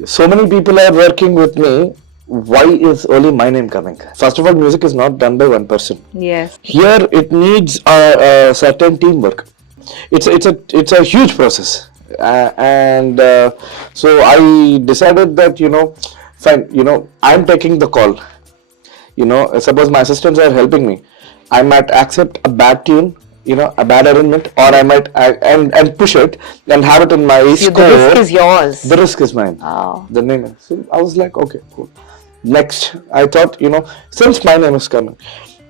So many people are working with me. Why is only my name coming? First of all, music is not done by one person. Yes. Here, it needs a certain teamwork. It's a huge process, and so I decided that fine. I'm taking the call. Suppose my assistants are helping me, I might accept a bad tune, a bad arrangement, or I might and push it and have it in my score. The risk is yours. The risk is mine. Oh. The name. So I was like, okay, cool. Next, I thought, since my name is coming,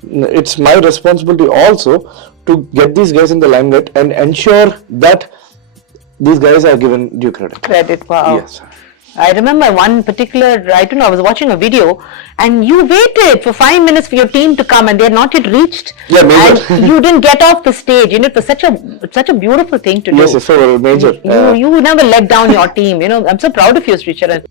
it's my responsibility also to get these guys in the limelight and ensure that these guys are given due credit. Credit, wow. Yes. I remember one particular, I was watching a video and you waited for 5 minutes for your team to come and they had not yet reached. Yeah, major. And you didn't get off the stage. It was such a beautiful thing to do. Yes, it's so major. You never let down your team. I'm so proud of you, Sricharan.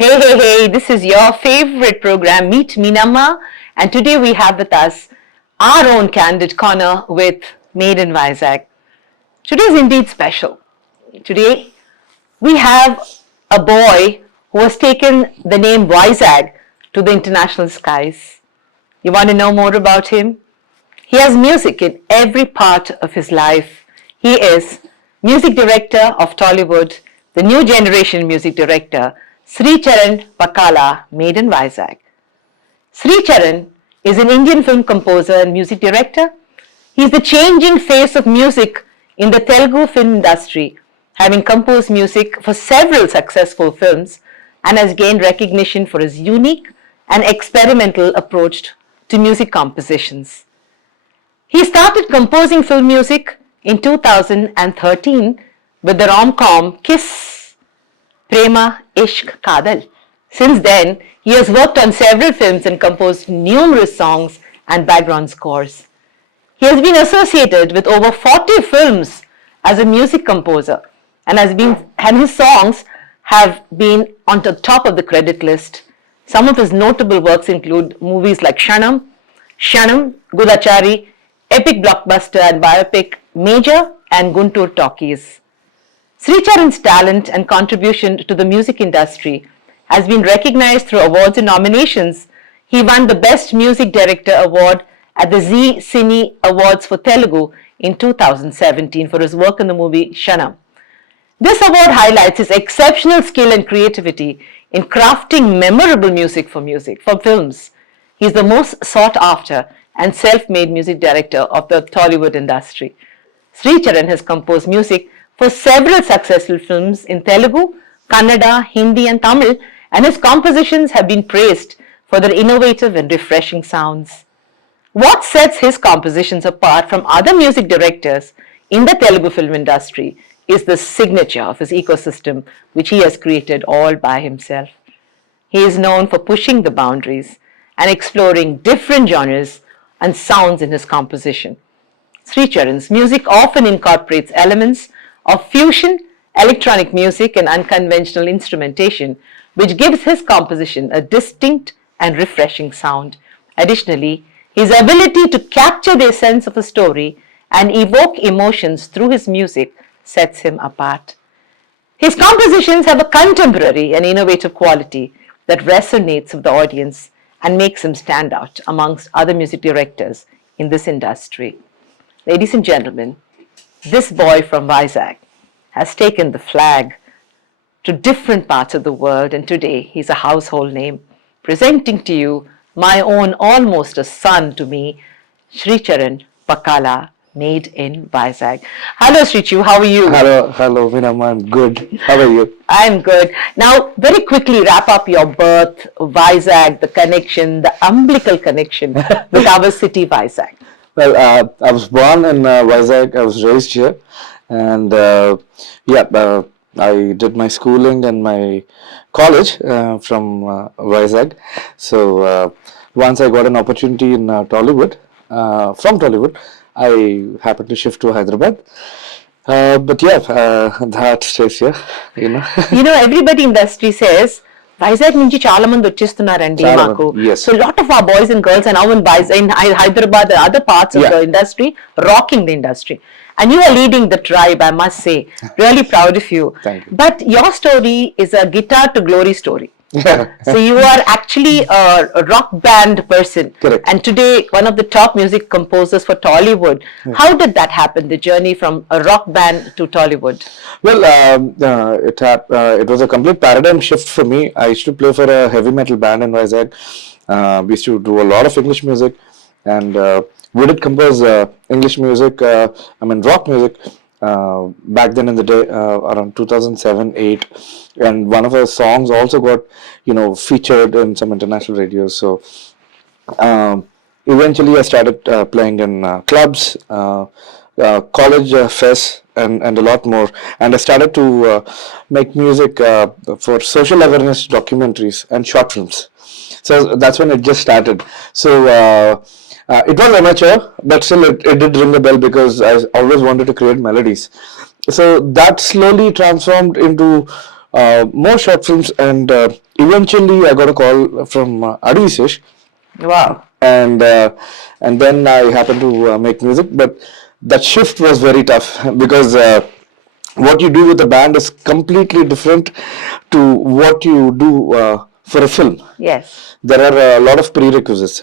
Hey, this is your favorite program, Meet Meenamma, and today we have with us our own candid corner with Made in Vizag. Today is indeed special. Today we have a boy who has taken the name Vizag to the international skies. You want to know more about him? He has music in every part of his life. He is music director of Tollywood, the new generation music director, Sricharan Pakala, Made in Vizag. Sricharan is an Indian film composer and music director. He is the changing face of music in the Telugu film industry, having composed music for several successful films and has gained recognition for his unique and experimental approach to music compositions. He started composing film music in 2013 with the rom-com Kiss Prema Ishq Kadal. Since then, he has worked on several films and composed numerous songs and background scores. He has been associated with over 40 films as a music composer and his songs have been on the top of the credit list. Some of his notable works include movies like Kshanam, Goodachari, epic blockbuster and biopic Major and Guntur Talkies. Sricharan's talent and contribution to the music industry has been recognized through awards and nominations. He won the Best Music Director Award at the Zee Cine Awards for Telugu in 2017 for his work in the movie Kshanam. This award highlights his exceptional skill and creativity in crafting memorable music for films. He is the most sought after and self-made music director of the Tollywood industry. Sricharan has composed music for several successful films in Telugu, Kannada, Hindi and Tamil, and his compositions have been praised for their innovative and refreshing sounds. What sets his compositions apart from other music directors in the Telugu film industry is the signature of his ecosystem, which he has created all by himself. He is known for pushing the boundaries and exploring different genres and sounds in his composition. Sricharan's music often incorporates elements of fusion, electronic music and unconventional instrumentation, which gives his composition a distinct and refreshing sound. Additionally, his ability to capture the essence of a story and evoke emotions through his music sets him apart. His compositions have a contemporary and innovative quality that resonates with the audience and makes him stand out amongst other music directors in this industry. Ladies and gentlemen, this boy from Vizag has taken the flag to different parts of the world and today he's a household name. Presenting to you my own almost a son to me, Sricharan Pakala, Made in Vizag. Hello Srichu, how are you? Hello Meenamma, I'm good. How are you? I'm good. Now, very quickly wrap up your birth, Vizag, the connection, the umbilical connection with our city Vizag. Well, I was born in Vizag, I was raised here, and I did my schooling and my college from Vizag. So once I got an opportunity in Tollywood, from Tollywood, I happened to shift to Hyderabad. That stays here, Everybody in the industry says Vizag నుంచి చాలా మంది వచ్చేస్తున్నారండి మాకు. Yes. So lot of our boys and girls are now in Hyderabad, other parts of the industry, rocking the industry. And you are leading the tribe, I must say. Really proud of you. Thank you. But your story is a guitar to glory story. So you are actually a rock band person. Correct. And today one of the top music composers for Tollywood. How did that happen, the journey from a rock band to Tollywood? Well, it was a complete paradigm shift for me. I used to play for a heavy metal band in Vizag. We used to do a lot of English music, and we did compose English music, rock music, back then in the day, around 2007-8, and one of our songs also got, featured in some international radios. So eventually I started playing in clubs, college fests, and a lot more, and I started to make music for social awareness documentaries and short films. So that's when it just started. So it was amateur, but still it did ring a bell because I always wanted to create melodies. So that slowly transformed into more short films, and eventually I got a call from Advisesh. Wow. And then I happened to make music, but that shift was very tough because what you do with a band is completely different to what you do for a film. Yes. There are a lot of prerequisites,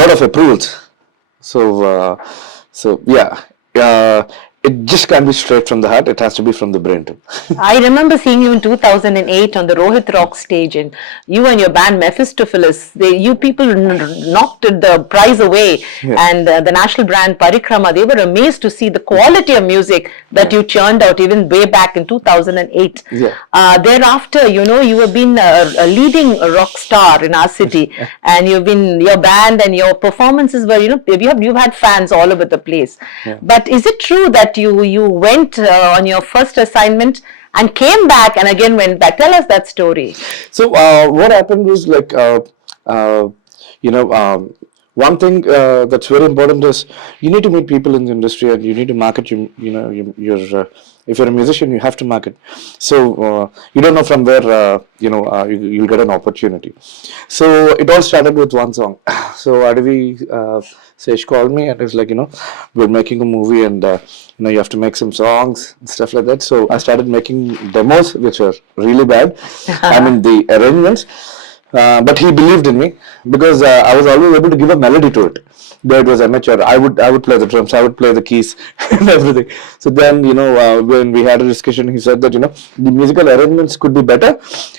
lot of approvals. So it just can't be straight from the heart. It has to be from the brain too. I remember seeing you in 2008 on the Rohit Rock stage, and you and your band Mephistopheles, you people knocked the prize away. Yeah. And the national brand Parikrama, they were amazed to see the quality of music that you churned out even way back in 2008. Yeah. Thereafter, you have been a leading rock star in our city, and your band and your performances were, you've had fans all over the place. Yeah. But is it true that you went on your first assignment and came back and again went back? Tell us that story. So what happened was one thing that's very important is you need to meet people in the industry, and you need to market your if you're a musician, you have to market. So you don't know from where you'll get an opportunity. So it all started with one song. So Adavi Sesh called me and it was like, we're making a movie, and you have to make some songs and stuff like that. So I started making demos, which were really bad. The arrangements. But he believed in me because I was always able to give a melody to it. Though it was amateur, I would play the drums, I would play the keys and everything. So then, when we had a discussion, he said that, the musical arrangements could be better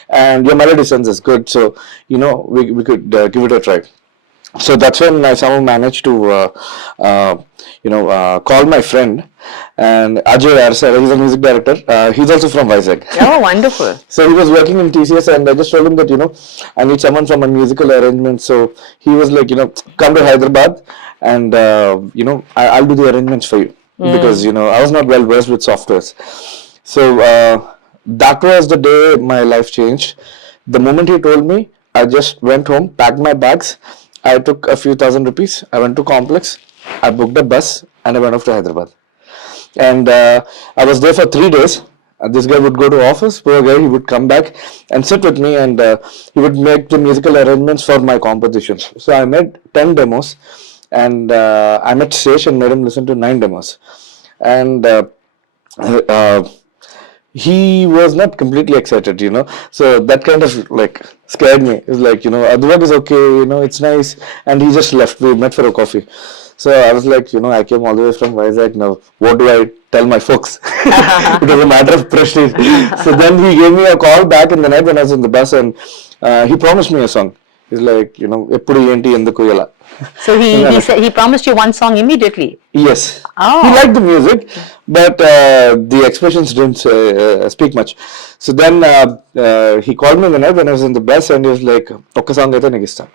and your melody sense is good. So, we could give it a try. So that's when I somehow managed to, call my friend, and Ajay Arsar, he's a music director. He's also from Vizag. Oh, wonderful. So he was working in TCS, and I just told him that, I need someone from a musical arrangement. So he was like, come to Hyderabad, and, I'll do the arrangements for you. Because, I was not well versed with softwares. So that was the day my life changed. The moment he told me, I just went home, packed my bags. I took a few thousand rupees. I went to Complex. I booked a bus and I went off to Hyderabad. And I was there for 3 days. This guy would go to office. Poor guy, he would come back and sit with me, and he would make the musical arrangements for my compositions. So I made 10 demos, and I met Sesh and made him listen to 9 demos. And he was not completely excited, So that kind of scared me. It's like, the work is okay, it's nice. And he just left. We met for a coffee. So I was like, I came all the way from Vizag. Now, what do I tell my folks? It was a matter of prestige. So then he gave me a call back in the night when I was in the bus, and he promised me a song. He's like, Eppudu enti enduku ela. So he said he promised you one song immediately. Yes. Oh. He liked the music, but the expressions didn't speak much. So then he called me in the night when I was in the bus, and he was like, "Okka song aithe neeku istam."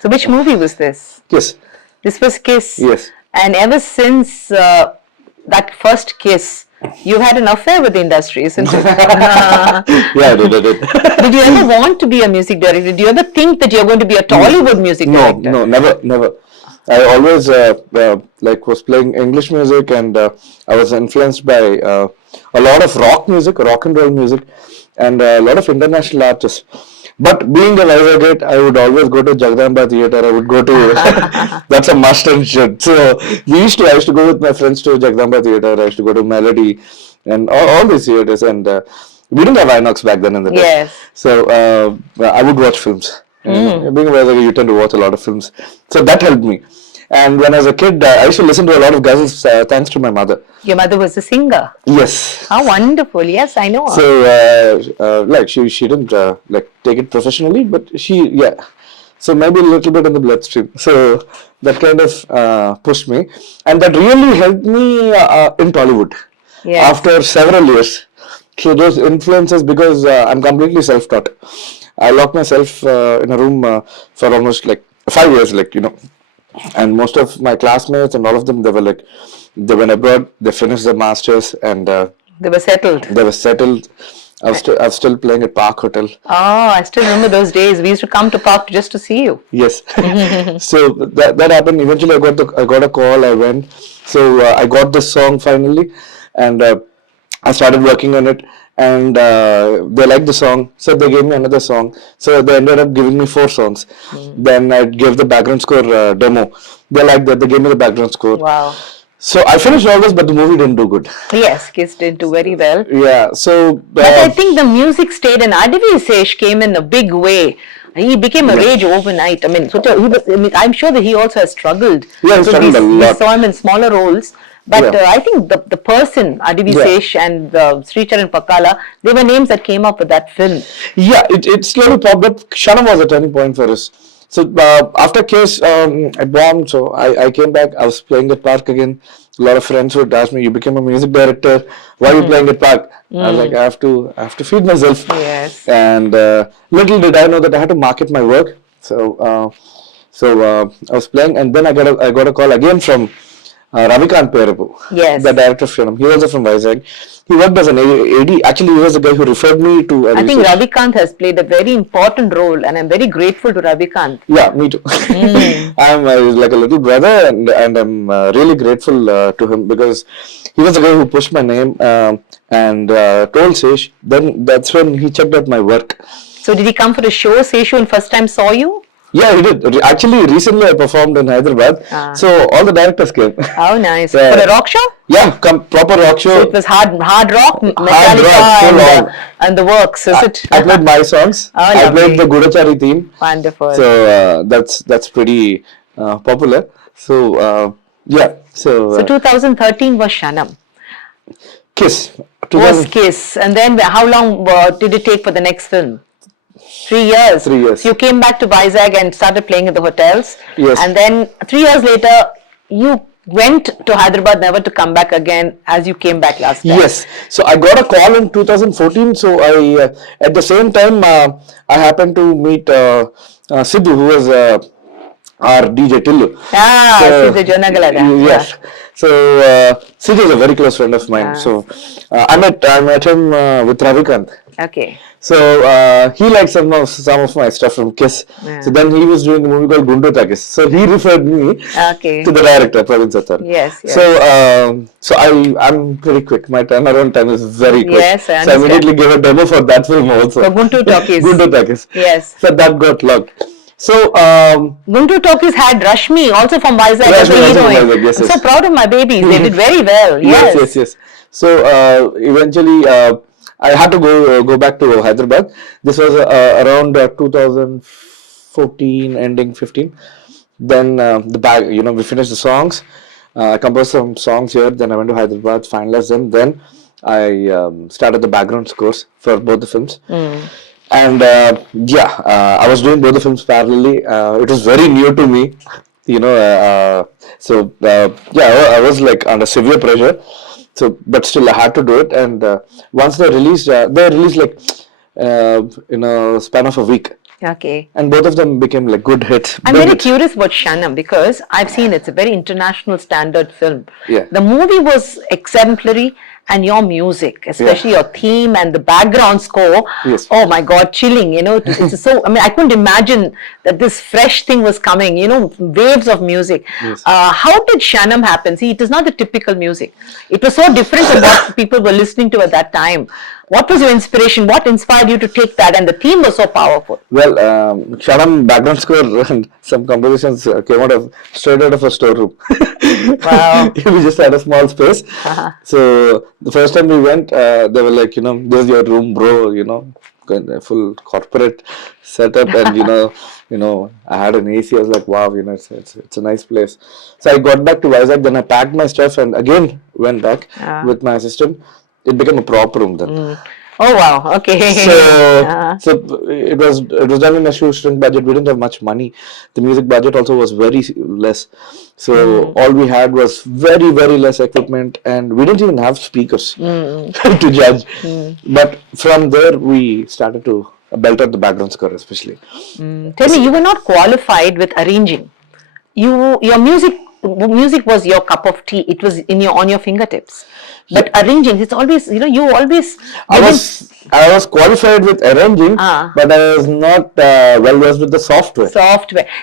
So which movie was this? Kiss. This was Kiss. Yes. And ever since that first kiss, you've had an affair with the industry, isn't it? Yeah, I did. Did you ever want to be a music director? Did you ever think that you're going to be a Tollywood music director? No, never. I always like was playing English music, and I was influenced by a lot of rock music, rock and roll music, and a lot of international artists. But being a Vizagite, I would always go to Jagdamba Theatre. I would go to that's a must and should. So I used to go with my friends to Jagdamba Theatre. I used to go to Melody, and all these theatres. And we didn't have Inox back then in the day. Yes. So I would watch films. Being a Vizagite, you tend to watch a lot of films. So that helped me. And when I was a kid, I used to listen to a lot of ghazals thanks to my mother. Your mother was a singer. Yes. How wonderful! Yes, I know. So like she didn't like take it professionally, but so maybe a little bit in the bloodstream. So that kind of pushed me, and that really helped me in Tollywood. Yes. After several years. So those influences, because I'm completely self-taught. I locked myself in a room for almost like 5 years, like, and most of my classmates and all of them, they went abroad, they finished their masters, and they were settled. I was still playing at Park Hotel. Oh, I still remember those days. We used to come to Park just to see you. Yes. So that happened. Eventually, I got a call. I went. So I got the song finally, and I started working on it. And they liked the song, so they gave me another song. So they ended up giving me 4 songs. Then I gave the background score demo. They liked that. They gave me the background score. Wow. So I finished all this, but the movie didn't do good. Yes, Kiss didn't do very well. Yeah. So. But I think the music stayed, and Adivisesh came in a big way. He became a rage overnight. I mean, I'm sure that he also has struggled. Yeah, he struggled a lot. We saw him in smaller roles. But I think the person, Adivisesh and Sricharan Pakala, they were names that came up with that film. Yeah, it slowly popped up. Kshanam was a turning point for us. So after Case, I bombed. So I came back. I was playing at Park again. A lot of friends would ask me, "You became a music director. Why are you playing at Park?" I was like, "I have to feed myself." Yes. And little did I know that I had to market my work. So I was playing, and then I got a call again from Ravikant Perapu, yes, the director of Kshanam. He was from Vizag. He worked as an AD. Actually, he was the guy who referred me to. I think Ravikant has played a very important role, and I'm very grateful to Ravikant. Yeah, me too. I'm like a little brother, and I'm really grateful to him, because he was the guy who pushed my name and told Sesh. Then that's when he checked out my work. So did he come for a show? Seshu and first time saw you? Yeah, he did. Actually, recently I performed in Hyderabad, so all the directors came. Oh, nice. For a rock show? Yeah, proper rock show. So it was hard rock, Metallica, and the works, is it? I played my songs. Oh, I played the Goodachari theme. Wonderful. So that's pretty popular. So yeah. So 2013 was Kshanam. Kiss. Was Kiss, and then how long did it take for the next film? 3 years. 3 years. So you came back to Vizag and started playing in the hotels. Yes. And then 3 years later, you went to Hyderabad, never to come back again, as you came back last time. Yes. So I got a call in 2014. So I, at the same time, I happened to meet Sidhu, who was our DJ Tillu. Sidhu Jonagala. Yes. Yeah. So Sidhu is a very close friend of mine. So I met him with Ravikant. Okay. So he liked some of my stuff from Kiss. Yeah. So then he was doing a movie called Guntur Talkies. So he referred me to the director, Praveen Sattar. Yes, yes. So I'm pretty quick. My turnaround time is very quick. Yes, I understand. So I immediately gave a demo for that film also. For Guntur Talkies. Guntur Talkies. Yes. So that got locked. So Guntur Talkies had Rashmi also from Vizag as a heroine. Yes, I'm so proud of my babies. They did very well. Yes. So eventually I had to go back to Hyderabad. This was around 2014 ending 15. Then we finished the songs. I composed some songs here. Then I went to Hyderabad, finalized them. Then I started the background scores for both the films. And I was doing both the films parallelly. It was very new to me, I was like under severe pressure. So, but still, I had to do it. And once they released like in a span of a week. Okay. And both of them became like good hits. I'm very curious about Kshanam, because I've seen it's a very international standard film. Yeah. The movie was exemplary, and your music, especially your theme and the background score. Yes. Oh my God, chilling, it's so, I mean, I couldn't imagine that this fresh thing was coming, waves of music. Yes. How did Kshanam happen? See, it is not the typical music. It was so different from what people were listening to at that time. What was your inspiration? What inspired you to take that? And the theme was so powerful. Well, Kshanam background score and some compositions came straight out of a storeroom. Wow. We just had a small space. So the first time we went, they were like, there's your room, bro, full corporate setup, and I had an AC. I was like, wow, it's a nice place. So I got back to Vizag, then I packed my stuff and again went back with my assistant. It became a prop room then. Oh wow! Okay. So it was done in a shoestring budget. We didn't have much money. The music budget also was very less. So all we had was very, very less equipment, and we didn't even have speakers to judge. But from there, we started to belt out the background score, especially. Tell me, you were not qualified with arranging. Your music was your cup of tea. It was on your fingertips. But arranging, it's always, you always. I was qualified with arranging, but I was not well versed with the software.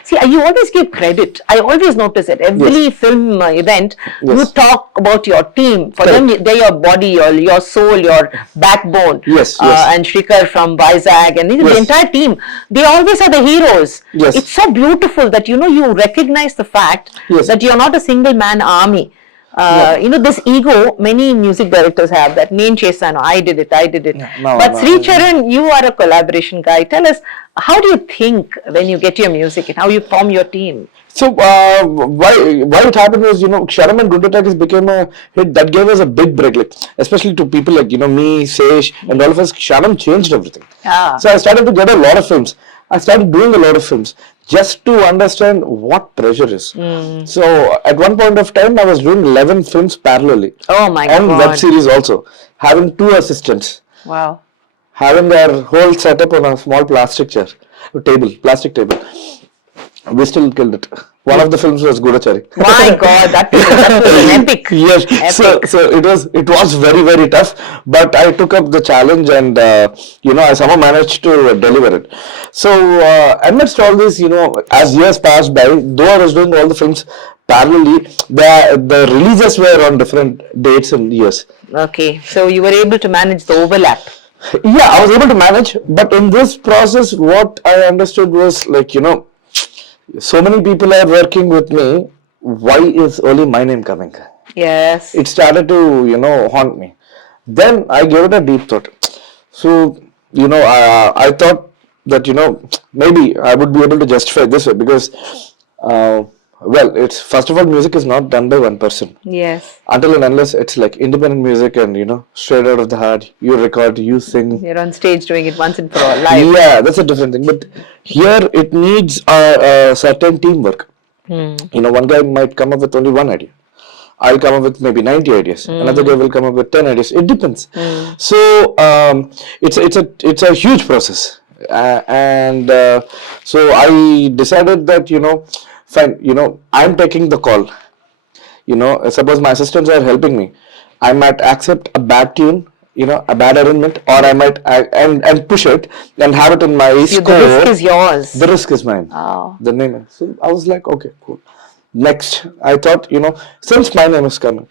See, you always give credit. I always notice it. Every film event, you talk about your team. For them, they're your body, your soul, your backbone. Yes. And Sricharan from Vizag and the entire team, they always are the heroes. Yes. It's so beautiful that, you recognize the fact that you're not a single man army. This ego, many music directors have that. Name Chesano, I did it. But Sricharan, you are a collaboration guy. Tell us, how do you think when you get your music and how you form your team? So why it happened was, Kshanam and Guntur Talkies became a hit that gave us a big break, like, especially to people like, me, Sesh, and all of us. Kshanam changed everything. So I started to get a lot of films. I started doing a lot of films just to understand what pressure is. So at one point of time, I was doing 11 films parallelly. Oh my God. And web series also. Having 2 assistants. Wow. Having their whole setup on a small plastic table. We still killed it. One of the films was Goodachari. My God, that was an epic. Yes, epic. So it was very, very tough, but I took up the challenge and I somehow managed to deliver it. So amidst all this, as years passed by, though I was doing all the films parallelly, the releases were on different dates and years. Okay, so you were able to manage the overlap. Yeah, I was able to manage, but in this process, what I understood was like, so many people are working with me. Why is only my name coming? Yes. It started to, haunt me. Then I gave it a deep thought. So, I thought that, maybe I would be able to justify this way because, it's first of all, music is not done by one person. Yes. Until and unless it's like independent music and, straight out of the heart, you record, you sing. You're on stage doing it once and for all, live. Yeah, that's a different thing. But here it needs a certain teamwork. One guy might come up with only one idea. I'll come up with maybe 90 ideas. Another guy will come up with 10 ideas. It depends. So it's a huge process. So I decided that, fine, I'm taking the call. Suppose my assistants are helping me. I might accept a bad tune, a bad arrangement, or I might and push it and have it in my score. The risk is yours. The risk is mine. Oh. The name. So I was like, okay, cool. Next, I thought, since my name is coming,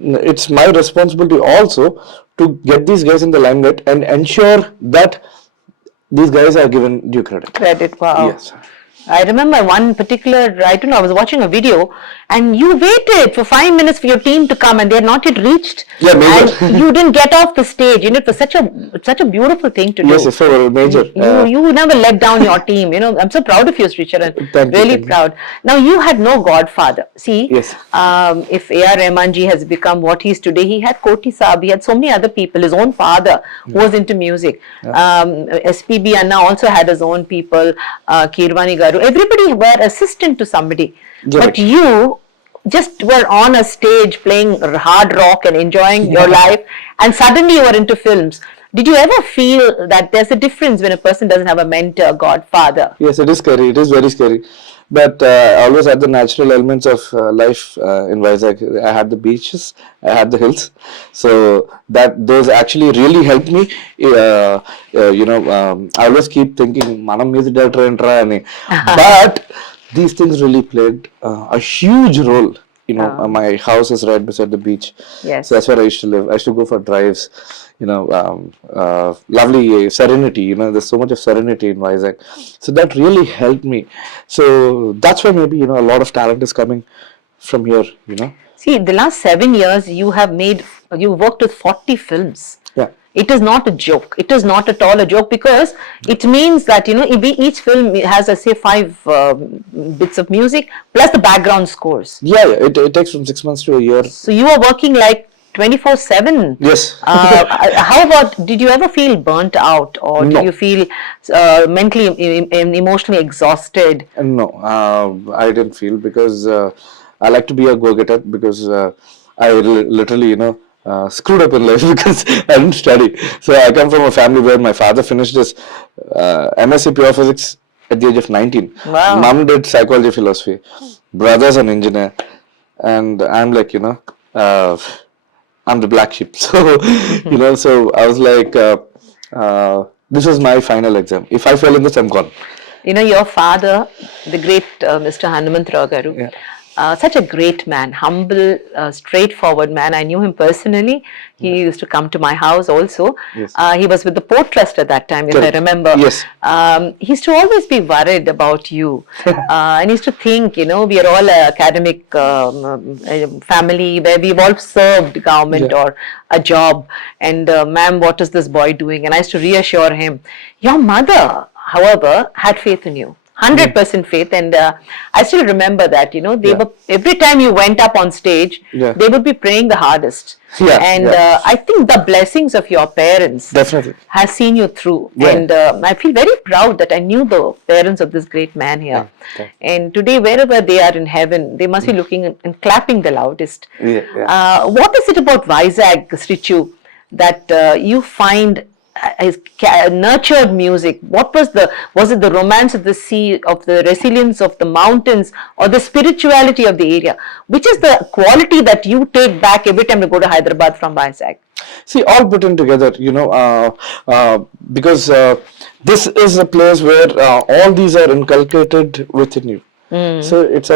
it's my responsibility also to get these guys in the limelight and ensure that these guys are given due credit. Wow. Yes. I remember one particular, I was watching a video and you waited for 5 minutes for your team to come and they had not yet reached. Yeah, major. And you didn't get off the stage. It was such a beautiful thing to do. Yes, so major. You never let down your team. I'm so proud of you, Sricharan. Thank really you. Proud. Now, you had no godfather. See, yes. If A.R. Rahman ji has become what he is today, he had Koti Saab, he had so many other people. His own father who was into music. SPB Anna also had his own people. Kirwani Garu. Everybody were assistant to somebody. Yeah. But you just were on a stage playing hard rock and enjoying your life, and suddenly you were into films. Did you ever feel that there's a difference when a person doesn't have a mentor, godfather? Yes, it is scary. It is very scary. But I always had the natural elements of life in Vizag. I had the beaches, I had the hills, so that those actually really helped me. I always keep thinking, "Manam music director entra ani," but these things really played a huge role. My house is right beside the beach, Yes. so that's where I used to live. I used to go for drives. Lovely serenity. There's so much of serenity in Vizag, so that really helped me. So that's why maybe a lot of talent is coming from here. See, the last 7 years you worked with 40 films. Yeah. It is not a joke. It is not at all a joke, because it means that each film has, say, 5 bits of music plus the background scores. Yeah. It takes from 6 months to a year. So you are working like 24/7. Yes. How about, did you ever feel burnt out, or No. did you feel mentally and emotionally exhausted? No, I didn't feel, because I like to be a go-getter, because I literally, screwed up in life because I didn't study. So I come from a family where my father finished his MSc Pure Physics at the age of 19. Wow. Mom did psychology philosophy. Brother's an engineer. And I'm like, I'm the black sheep. So, so I was like, this was my final exam. If I fail in this, I'm gone. Your father, the great Mr. Hanumantrao Garu, Yeah. Such a great man, humble, straightforward man. I knew him personally. He used to come to my house also. Yes. He was with the Port Trust at that time, if Correct. I remember. Yes. He used to always be worried about you. And he used to think, we are all an academic family where we've all served government or a job. And ma'am, what is this boy doing? And I used to reassure him. Your mother, however, had faith in you. 100% faith, and I still remember that, they were, every time you went up on stage, they would be praying the hardest. And I think the blessings of your parents Definitely has seen you through. And I feel very proud that I knew the parents of this great man here. And today, wherever they are in heaven, they must be looking and clapping the loudest. What is it about Vizag, Srichu, that you find is nurtured music? What was it the romance of the sea, of the resilience of the mountains, or the spirituality of the area? Which is the quality that you take back every time you go to Hyderabad from Vizag? See, all put in together, because this is a place where all these are inculcated within you. So it's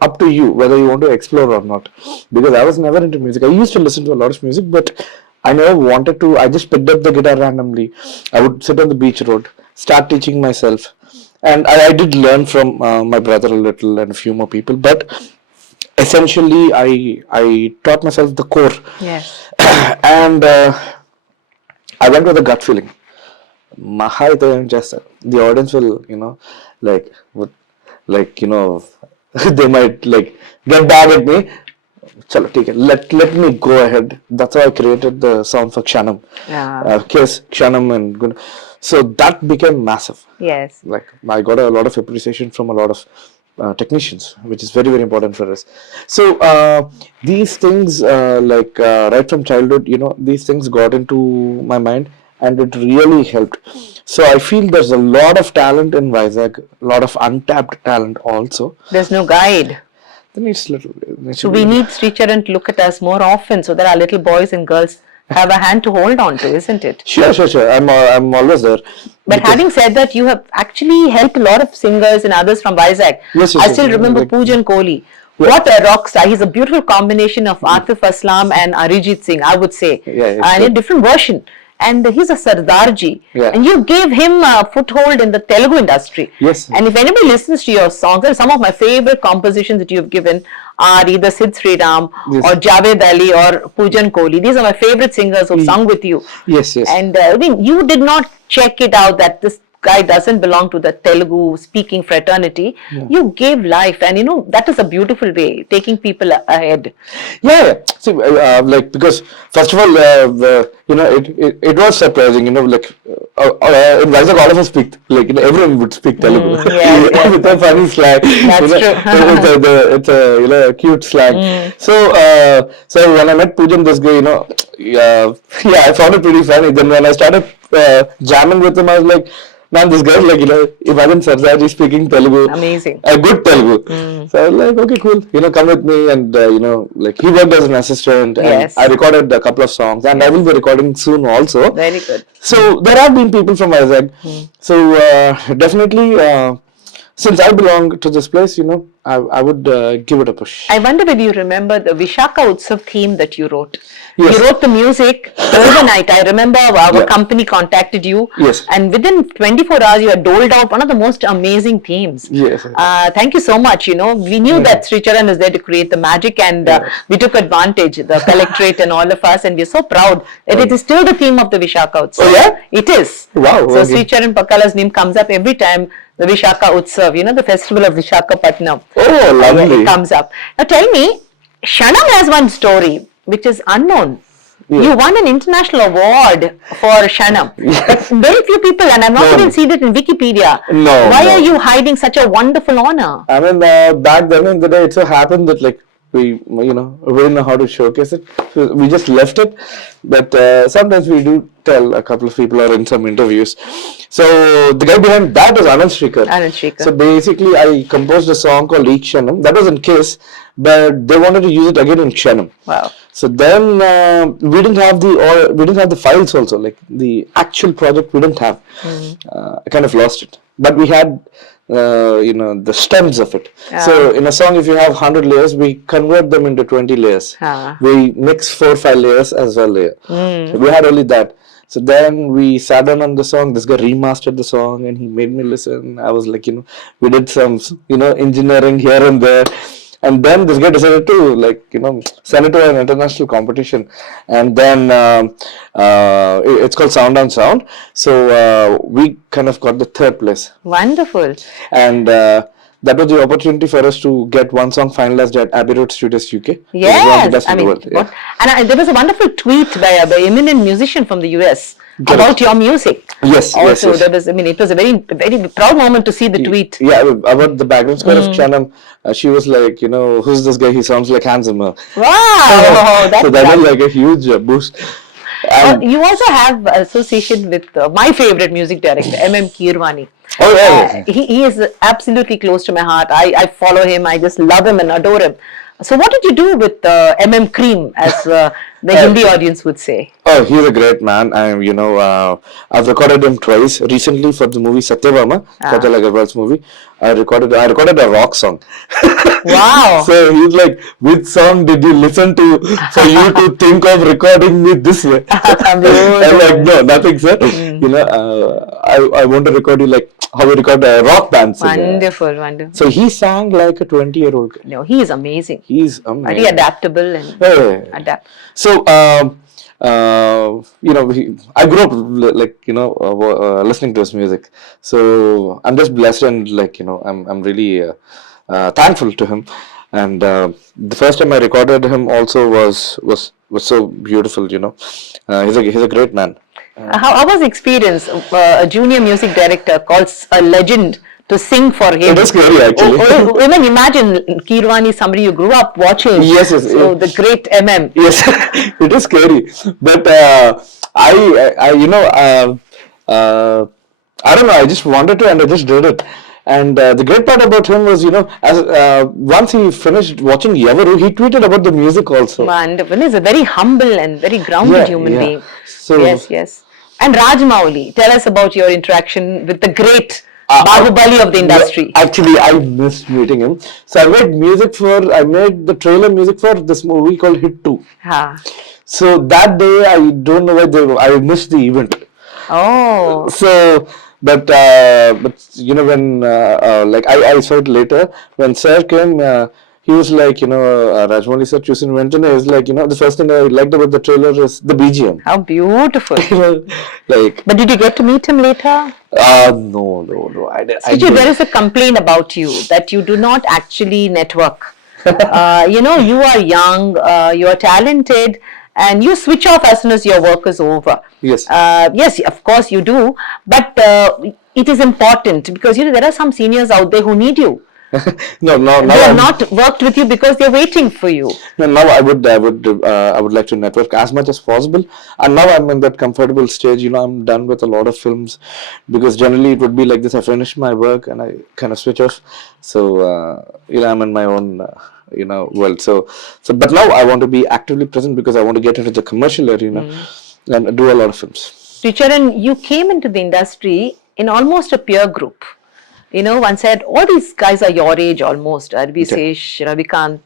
up to you whether you want to explore or not. Because I was never into music. I used to listen to a lot of music, but I never wanted to. I just picked up the guitar randomly. I would sit on the beach road, start teaching myself. And I did learn from my brother a little and a few more people. But essentially, I taught myself the core. Yes. And I went with a gut feeling. Just the audience will, they might get back at me. Chalo, take it. Let me go ahead. That's how I created the sound for Kshanam. Kshanam and Guntur. So that became massive. Yes. I got a lot of appreciation from a lot of technicians, which is very, very important for us. So these things, right from childhood, these things got into my mind, and it really helped. So I feel there's a lot of talent in Vizag, a lot of untapped talent also. There's no guide. So we need Sricharan to look at us more often, so that our little boys and girls have a hand to hold on to, isn't it? Sure. I'm always there. But having said that, you have actually helped a lot of singers and others from Vizag. I still remember Poojan Kohli. What a rock star. He's a beautiful combination of Atif Aslam and Arijit Singh, I would say. And a different version. And he's a Sardarji. And you gave him a foothold in the Telugu industry. Yes. And if anybody listens to your songs, some of my favorite compositions that you've given are either Sid Sriram or Javed Ali or Poojan Kohli. These are my favorite singers who've sung with you. Yes. And you did not check it out that this guy doesn't belong to the Telugu speaking fraternity, you gave life, and that is a beautiful way, taking people ahead. Yeah. See, like, because first of all, it was surprising, like, in Vizag, all of us speak, like, everyone would speak Telugu. Yes. With a funny slang. That's true. It's a cute slang. So when I met Poojan, this guy, yeah, I found it pretty funny. Then when I started jamming with him, I was like, man, this guy's like, imagine Sardaji speaking Telugu. Amazing. A good Telugu. So I was like, okay, cool. Come with me. And, like, he worked as an assistant. And Yes. I recorded a couple of songs. And I will be recording soon also. Very good. So there have been people from Vizag. So definitely, since I belong to this place, I would give it a push. I wonder whether you remember the Vishaka Utsav theme that you wrote. Yes. You wrote the music overnight. I remember our company contacted you. Yes. And within 24 hours, you had doled out one of the most amazing themes. Yes. Thank you so much. We knew that Sricharan is there to create the magic, and we took advantage, the collectorate and all of us, and we're so proud that it is still the theme of the Vishaka Utsav. Oh, yeah? It is. Wow. So Okay. Sricharan Pakala's name comes up every time the Vishaka Utsav, the festival of Vishakhapatnam. Oh, lovely. It comes up. Now tell me, Kshanam has one story which is unknown. Yeah. You won an international award for Kshanam. Yes. Very few people, and I've not even seen it in Wikipedia. No. Why are you hiding such a wonderful honor? I mean, back then in the day, it so happened that, like, we didn't know how to showcase it. So we just left it. But sometimes we do tell a couple of people or in some interviews. So the guy behind that is Anand Srikhar. So basically, I composed a song called Kshanam. That was in Kiss, but they wanted to use it again in Kshanam. Wow. So then we didn't have the files also, like the actual project we didn't have. I kind of lost it, but we had the stems of it. So in a song, if you have 100 layers, we convert them into 20 layers. We mix 4 or 5 layers as well there. So we had only that. So then we sat down on the song. This guy remastered the song and he made me listen. I was like, we did some, engineering here and there. And then this guy decided to, like, send it to an international competition. And then it's called Sound on Sound. So we kind of got the 3rd place. Wonderful. And that was the opportunity for us to get one song finalized at Abbey Road Studios, UK. Yes. And there was a wonderful tweet by an eminent musician from the US about your music. Yes. Also, there was, it was a very, very proud moment to see the tweet. Yeah, about the background score of Kshanam. She was like, who's this guy? He sounds like Hans Zimmer. Wow. So that was like a huge boost. You also have association with my favorite music director, Keerwani. Oh, yeah. He is absolutely close to my heart. I follow him. I just love him and adore him. So what did you do with Cream, as the Hindi audience would say? Oh, he's a great man. I've recorded him twice. Recently for the movie Satyabhama, Kajal Agarwal's movie, I recorded a rock song. Wow. So he's like, which song did you listen to for you to think of recording me this way? I'm like, no, nothing, sir. I want to record you like how we record a rock band singer. Wonderful. So he sang like a 20-year-old guy. No, he is amazing. He's amazing. Very adaptable and adapt. So, I grew up listening to his music. So I'm just blessed and I'm really thankful to him. And the first time I recorded him also was so beautiful. He's a great man. How was the experience? A junior music director calls a legend to sing for him. It was scary, actually. Even imagine Keerwani, somebody you grew up watching. Yes. So the great Yes, it is scary. But I don't know. I just wanted to, and I just did it. And the great part about him was, as once he finished watching Yavaru, he tweeted about the music also. Wonderful. He's a very humble and very grounded human being. So, yes. And Rajmouli, tell us about your interaction with the great Bahubali of the industry. Actually, I missed meeting him. So I made the trailer music for this movie called Hit 2. So that day, I don't know why I missed the event. Oh. So, but when I saw it later, when Sir came, he was like, Rajmouli sir choosing Ventana is like, the first thing I liked about the trailer is the BGM. How beautiful. Like, But did you get to meet him later? No. Sricharan, there is a complaint about you that you do not actually network. You are young, you are talented, and you switch off as soon as your work is over. Yes. Yes, of course you do, but it is important because there are some seniors out there who need you. No, They have not worked with you because they're waiting for you. No, now I would like to network as much as possible, and now I'm in that comfortable stage. I'm done with a lot of films, because generally it would be like this: I finish my work and I kind of switch off. So I'm in my own world. So but now I want to be actively present because I want to get into the commercial arena and do a lot of films. Sricharan, you came into the industry in almost a peer group. One said, all these guys are your age almost. Arvisesh, Ravikant,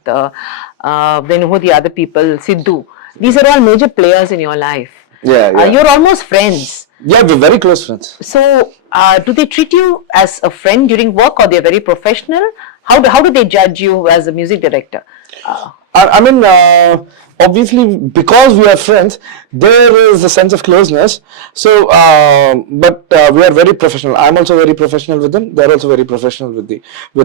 then who the other people, Sidhu. These are all major players in your life. Yeah. You're almost friends. Yeah, we're very close friends. So, do they treat you as a friend during work, or they're very professional? How do they judge you as a music director? Obviously, because we are friends, there is a sense of closeness. So, but we are very professional. I'm also very professional with them. They're also very professional with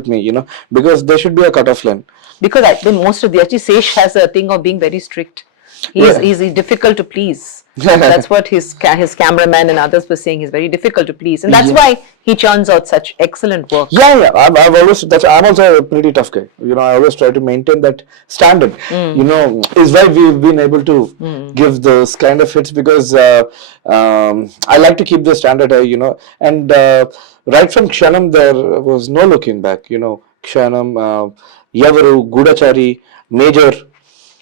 me. Because there should be a cutoff line. Because I think most of actually Sesh has a thing of being very strict. He's difficult to please. That's what his cameraman and others were saying. He's very difficult to please, and that's why he churns out such excellent work. Yeah. I'm also a pretty tough guy. I always try to maintain that standard. Is why we've been able to give those kind of hits, because I like to keep the standard high. And right from Kshanam, there was no looking back. Kshanam, Yavaru, Goodachari, Major,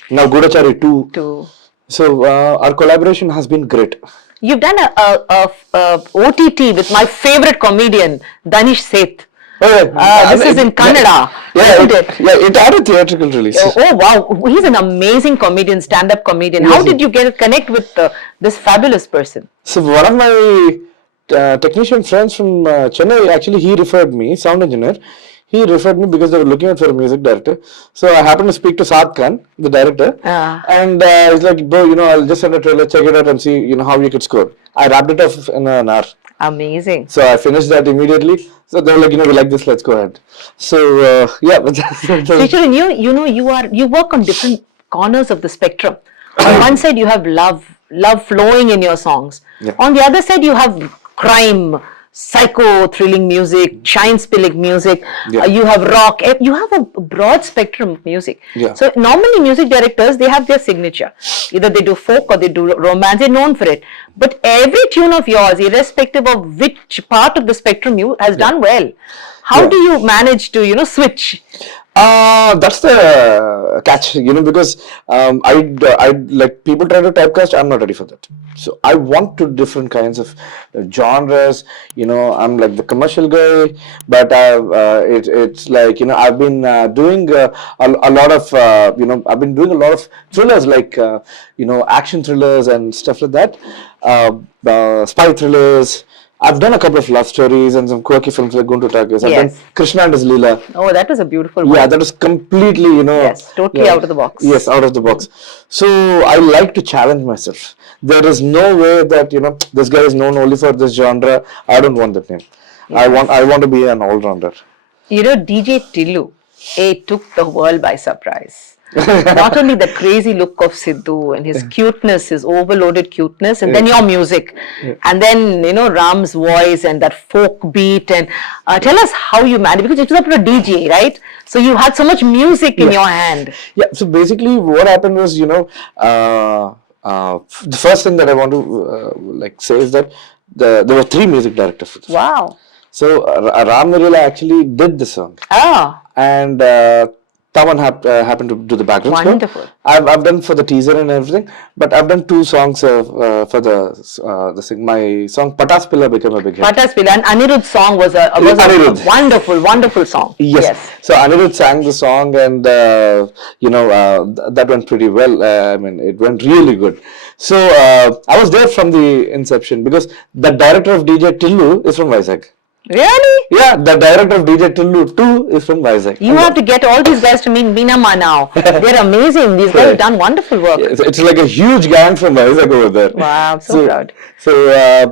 now Goodachari 2. So our collaboration has been great. You've done a OTT with my favorite comedian, Danish Seth. This is in Kannada, isn't it? Yeah, it had a theatrical release. Oh wow, he's an amazing comedian, stand-up comedian. How did you connect with this fabulous person? So one of my technician friends from Chennai, actually he referred me, sound engineer. He referred me because they were looking out for a music director. So I happened to speak to Saad Khan, the director, and he's like, bro, I'll just send a trailer, check it out and see, how you could score. I wrapped it up in an hour. Amazing. So I finished that immediately. So they were like, we like this, let's go ahead. So yeah. Sricharan, you work on different corners of the spectrum. On one side you have love flowing in your songs. Yeah. On the other side you have crime, psycho thrilling music, shine spilling music, you have rock, you have a broad spectrum of music. So normally music directors, they have their signature. Either they do folk or they do romance, they're known for it. But every tune of yours, irrespective of which part of the spectrum has done well. How do you manage to, switch? That's the catch, because I like people try to typecast. I'm not ready for that. So I want to different kinds of genres. I'm like the commercial guy, but it's like I've been doing a lot of I've been doing a lot of thrillers, like action thrillers and stuff like that, spy thrillers. I've done a couple of love stories and some quirky films like Guntur Talkies. I've done Krishna and his Leela. Oh, that was a beautiful one. Yeah, that was completely, Yes, totally out of the box. Yes, out of the box. So I like to challenge myself. There is no way that, this guy is known only for this genre. I don't want that name. Yes. I want to be an all-rounder. DJ Tillu, it took the world by surprise. Not only the crazy look of Sidhu and his cuteness, his overloaded cuteness, and then your music, and then Ram's voice and that folk beat. And tell us how you managed, because it was up to a DJ, right? So you had so much music in your hand. Yeah. So basically, what happened was, the first thing that I want to say is that there were 3 music directors for this. Wow. So Ram Narela actually did the song. And Taman happened to do the background Wonderful. score. I've done for the teaser and everything, but I've done 2 songs for my song Patas Pilla became a big hit. Patas Pilla, and Anirudh's song was a wonderful song. Yes. So Anirudh sang the song, and that went pretty well. It went really good. So I was there from the inception, because the director of DJ Tillu is from Vizag. Really? Yeah, the director of DJ Tillu too is from Vizag. You have to get all these guys to meet Meenamma now. They're amazing. These guys have done wonderful work. Yeah, it's like a huge gang from Vizag over there. Wow, I'm so proud. So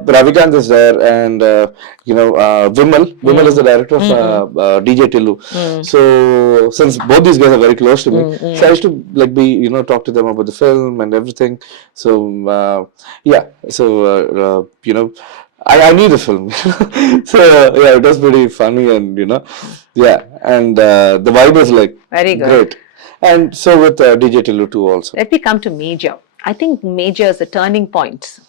Ravikant is there, and Vimal is the director of DJ Tillu. So since both these guys are very close to me, so I used to like be talk to them about the film and everything. So I need a film. So yeah, it was pretty funny, and and the vibe is like very good. Great. And so with DJ Tillu too also. Let me come to Major. I think Major is a turning point.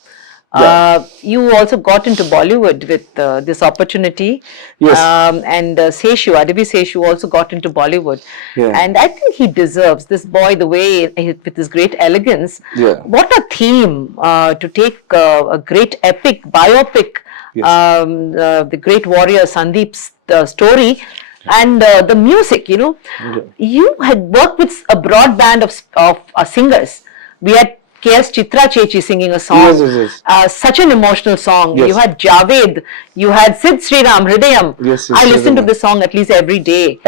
Yeah. You also got into Bollywood with this opportunity. Yes. And Adavi Seshu also got into Bollywood. Yeah. And I think he deserves, this boy, the way, with his great elegance. Yeah. What a theme to take a great epic, biopic, Yes. the great warrior Sandeep's story. And the music, you had worked with a broad band of singers. We had K.S. Chitra Chechi singing a song. Yes. Such an emotional song. Yes. You had Javed. You had Sid Sriram, Hridayam. Yes, I listen to this song at least every day.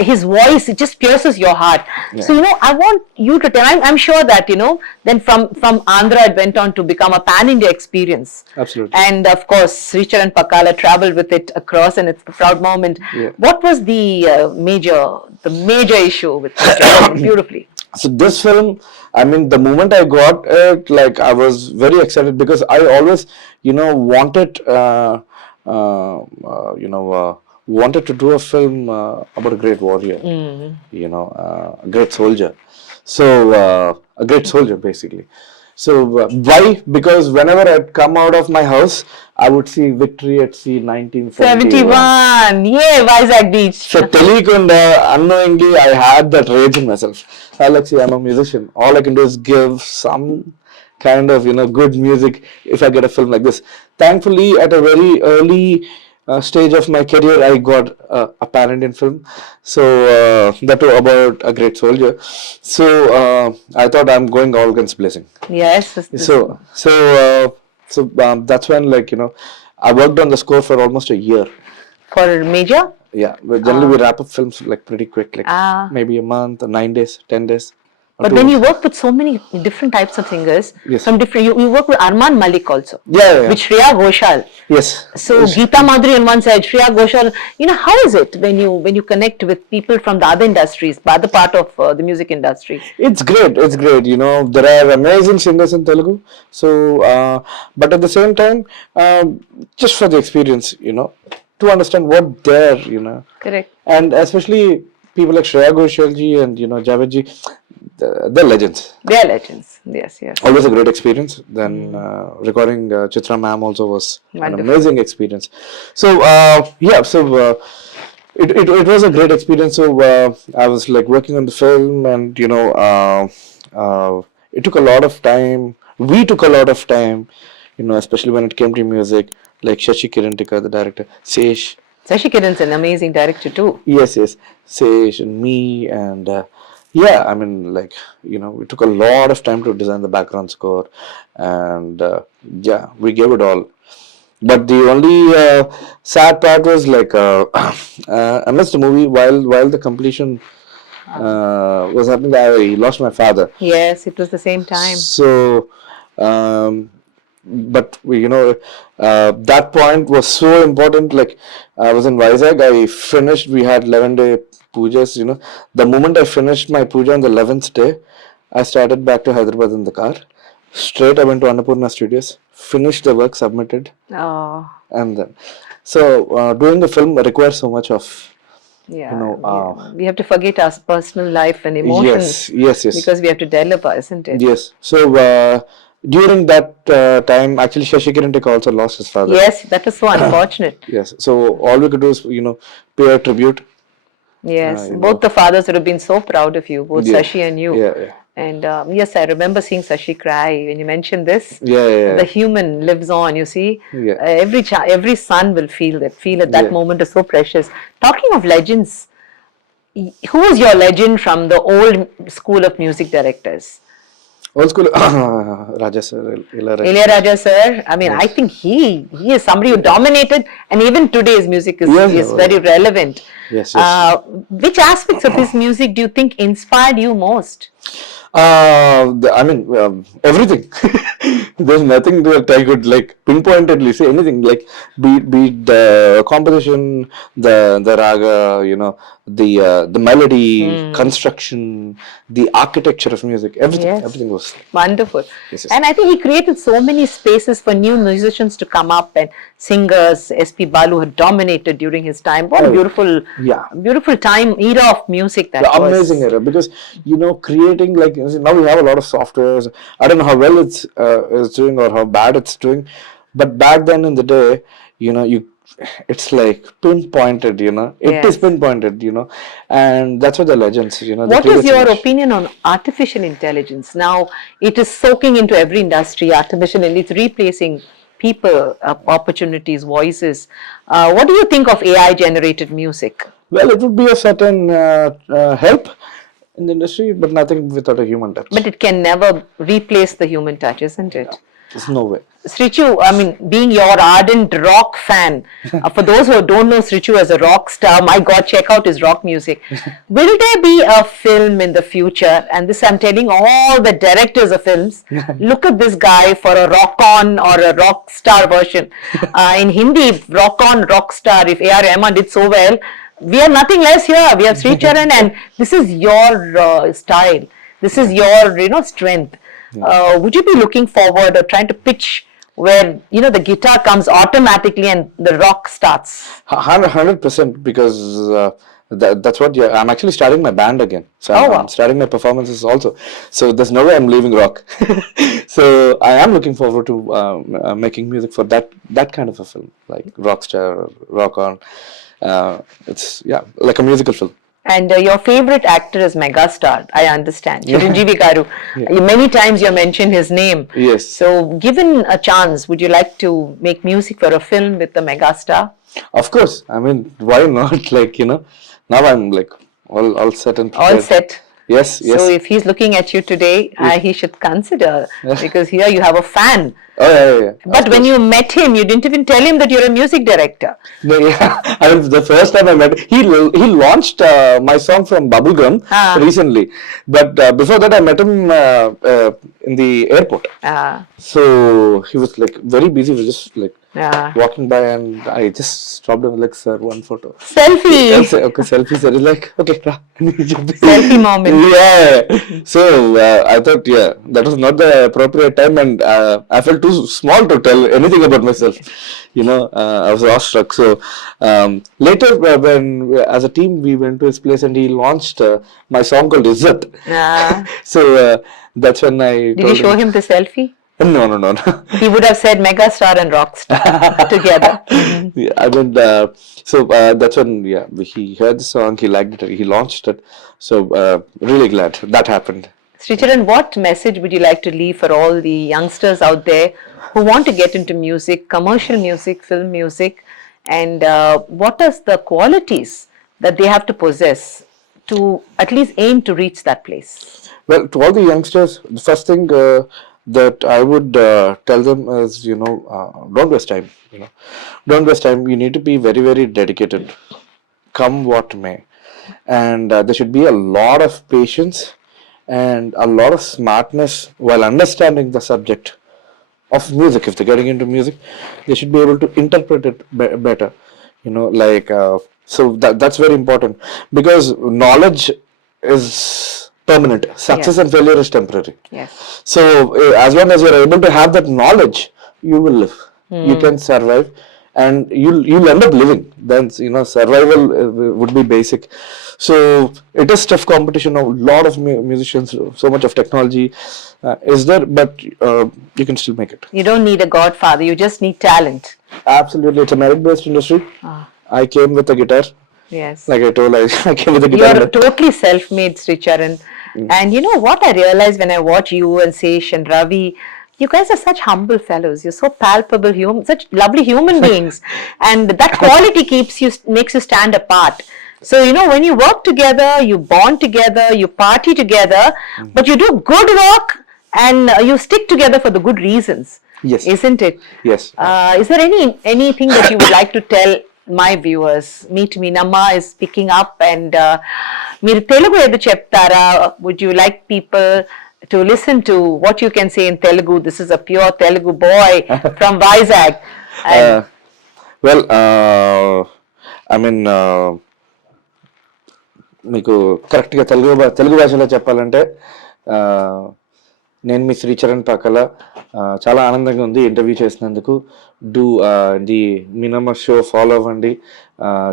His voice, it just pierces your heart. Yeah. So, I want you to tell, I'm sure that, then from Andhra it went on to become a pan-India experience. Absolutely. And of course, Sricharan Pakala traveled with it across, and it's a proud moment. Yeah. What was the major issue with it? Beautifully? So this film, I mean, the moment I got it, like I was very excited because I always, wanted to do a film about a great warrior, a great soldier. So a great soldier basically. So why? Because whenever I'd come out of my house, I would see Victory at Sea 1971. Yeah, Vizag Beach. So Telikunda, unknowingly, I had that rage in myself. I'm a musician. All I can do is give some kind of good music if I get a film like this. Thankfully, at a very early stage of my career, I got a pan-Indian film. So that was about a great soldier. So I thought I'm going all guns blazing. Yes. So that's when I worked on the score for almost a year. For Major? Yeah, but generally we wrap up films like pretty quick, like maybe a month, or 9 days, 10 days. But then you work with so many different types of singers. Yes. From different, you work with Arman Malik also. Yeah. With Shreya Ghoshal. Yes. So yes. Geeta Madhuri on one side, Shreya Ghoshal. How is it when you connect with people from the other industries, the other part of the music industry? It's great. It's great. There are amazing singers in Telugu. So, but at the same time, just for the experience, to understand what they're, Correct. And especially people like Shreya Ghoshal ji and Javed ji, they're legends. They're legends. Yes. Always a great experience. Then recording Chitra ma'am also was Wonderful. An amazing experience. So it was a great experience. So I was like working on the film, and it took a lot of time. We took a lot of time, especially when it came to music. Like Shashi Kirantika, the director, Sesh. Shashi Kiran's an amazing director too. Yes. Sesh and me, and I mean, it took a lot of time to design the background score, and we gave it all. But the only sad part was I missed a movie while the completion was happening. I lost my father. Yes, it was the same time. So, but that point was so important. Like I was in Vizag, I finished. We had 11-day pujas. The moment I finished my puja on the 11th day, I started back to Hyderabad in the car. Straight, I went to Annapurna Studios, finished the work, submitted, and then doing the film requires so much of. We have to forget our personal life and emotions. Yes. Because we have to deliver, isn't it? Yes. So during that time, actually, Shashi Kirantika also lost his father. Yes, that was so unfortunate. Yes. So all we could do is, pay a tribute. Yes, both the fathers would have been so proud of you, both Shashi and you. Yeah. And yes, I remember seeing Shashi cry when you mentioned this. Yeah. The human lives on, you see. Yeah. Every son will feel it. That moment is so precious. Talking of legends, who was your legend from the old school of music directors? Old school, Raja sir, Ilayaraja sir, I mean, I think he is somebody who dominated, and even today's music is very relevant. Yes, yes. Which aspects of his music do you think inspired you most? I mean, everything. There's nothing that I could like pinpointedly say anything. Like be it the composition, the raga, the melody, construction, the architecture of music, everything was Wonderful. Yes, yes. And I think he created so many spaces for new musicians to come up, and singers. SP Balu had dominated during his time. What a beautiful, beautiful time, era of music that was. Amazing era, because creating, like, now we have a lot of softwares. I don't know how well it's doing or how bad it's doing, but back then in the day, it's like pinpointed, it is pinpointed, and that's what the legends, What is your opinion on artificial intelligence? Now it is soaking into every industry, artificial, and it's replacing people, opportunities, voices. What do you think of AI generated music? Well, it would be a certain help in the industry, but nothing without a human touch. But it can never replace the human touch, isn't it? There's no way. Srichu, I mean, being your ardent rock fan, for those who don't know Srichu as a rock star, my God, check out his rock music. Will there be a film in the future? And this I'm telling all the directors of films, look at this guy for a rock on or a rock star version. In Hindi, rock on, rock star, if A.R. Rahman did so well, we have nothing less here. We have Sricharan, and this is your style. This is your, strength. Would you be looking forward or trying to pitch where, the guitar comes automatically and the rock starts? 100%, because that's what I'm actually starting my band again. So I'm starting my performances also. So there's no way I'm leaving rock. So I am looking forward to making music for that kind of a film, like Rockstar, Rock On. It's like a musical film. And your favorite actor is megastar, I understand. Chiranjeevi Garu. Many times you mentioned his name. Yes. So given a chance, would you like to make music for a film with the megastar? Of course. I mean, why not? Like, now I'm like all set and prepared. All set. Yes. So if he's looking at you today, he should consider, because here you have a fan. Oh, yeah. But when you met him, you didn't even tell him that you're a music director. No, I mean, the first time I met him, he launched my song from Bubblegum recently. But before that, I met him in the airport. So he was like very busy. He was just like walking by, and I just stopped him like, sir, one photo. Selfie. I said, okay, selfie, sir. He's like, okay. Selfie moment. Yeah. So I thought, that was not the appropriate time, and I felt too small to tell anything about myself. I was awestruck. So later, when as a team we went to his place, and he launched my song called Izzat. So that's when I. Did you show him the selfie? No. He would have said megastar and rockstar together. Yeah, I mean, so that's when he heard the song, he liked it, he launched it. So really glad that happened. Sricharan, what message would you like to leave for all the youngsters out there who want to get into music, commercial music, film music, and what are the qualities that they have to possess to at least aim to reach that place? Well, to all the youngsters, the first thing that I would tell them is, don't waste time. Don't waste time. You need to be very, very dedicated, come what may, and there should be a lot of patience and a lot of smartness while understanding the subject of music. If they're getting into music, they should be able to interpret it better. So that's very important, because knowledge is permanent. Success and failure is temporary. Yes. So as long as you're able to have that knowledge, you will live. You can survive, and you'll end up living. Then survival would be basic. So it is tough competition. A lot of musicians, so much of technology is there, but you can still make it. You don't need a godfather. You just need talent. Absolutely, it's a merit-based industry. I came with a guitar. Yes. Like I told, I came with a guitar. You're totally self-made, Sricharan. And you know what I realized when I watch you and Sesh and Ravi, you guys are such humble fellows. You're so palpable, such lovely human beings. And that quality makes you stand apart. So, when you work together, you bond together, you party together, but you do good work, and you stick together for the good reasons. Yes. Isn't it? Yes. Is there anything that you would like to tell my viewers? Meet Meenamma is picking up, and మీరు తెలుగు ఏదో చెప్తారా? Would you like people to listen to what you can say in Telugu? This is a pure Telugu boy from Vizag. Well, I mean, మీకు కరెక్ట్గా తెలుగు భాషలో చెప్పాలంటే నేను మీ శ్రీచరణ్ పకల. చాలా ఆనందంగా ఉంది ఇంటర్వ్యూ చేసినందుకు. డూ ది మీనమ్మ షో ఫాలో అవ్వండి.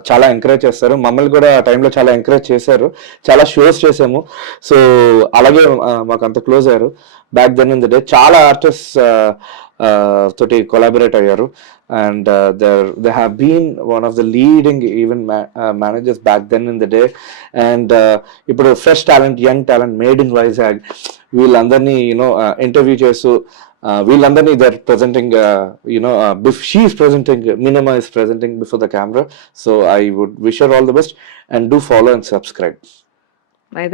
చాలా ఎంకరేజ్ చేస్తారు, మమ్మల్ని కూడా ఆ టైంలో చాలా ఎంకరేజ్ చేశారు. చాలా షోస్ చేసాము. సో అలాగే మాకు అంత క్లోజ్ అయ్యారు. Back then in the day చాలా ఆర్టిస్ట్ తోటి కొలాబరేట్ అయ్యారు. And they have been one of the leading even managers back then in the day. And ఇప్పుడు fresh talent, young talent, made in Vizag, వీళ్ళందరినీ interview చేస్తూ వీళ్ళందరినీ they're presenting, she is presenting, Meenamma is presenting before the camera. So I would wish her all the best, and do follow and subscribe.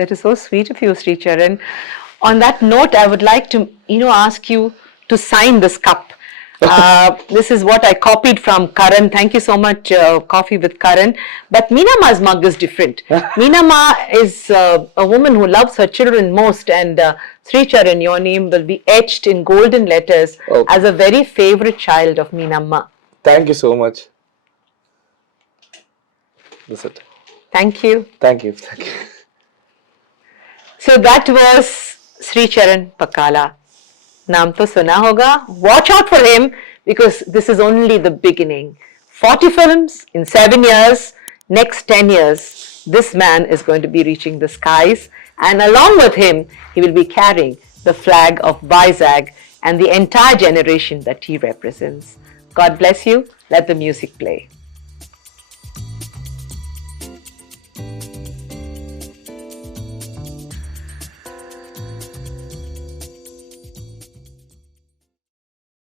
That is so sweet of you, Sricharan. On that note, I would like to ask you to sign this cup. This is what I copied from Karan. Thank you so much, Coffee with Karan. But Meenamma's mug is different. Meenamma is a woman who loves her children most, and Sricharan, your name will be etched in golden letters as a very favorite child of Meenamma. Thank you so much. That's it. Thank you. Thank you. Thank you. So that was Sricharan Pakala. नाम तो सुना होगा. Watch out for him, because this is only the beginning. 40 films in 7 years. Next 10 years, this man is going to be reaching the skies, and along with him, he will be carrying the flag of Vizag and the entire generation that he represents. God bless you. Let the music play.